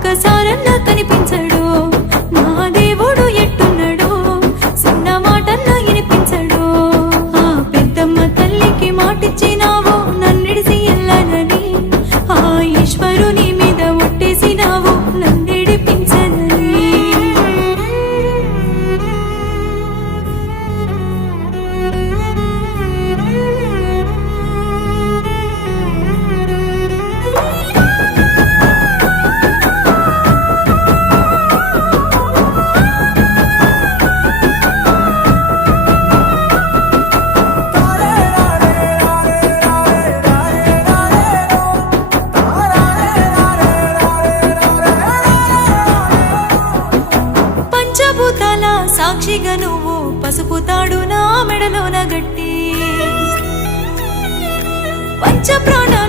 ఒక్కసారన్నా కనిపించడు నా దేవుడు ఎట్టున్నాడు చిన్న మాటన్నా వినిపించడు ఆ పెద్దమ్మ తల్లికి మాటిచ్చినావు నన్నిడిసి ఎల్లనని ఆ ఈశ్వరుని మీద ఒట్టేసినావు నన్నిడిపించనని పంచభూతాల సాక్షిగా నువ్వు పసుపు తాడు నా మెడలోన గట్టి పంచ ప్రాణాల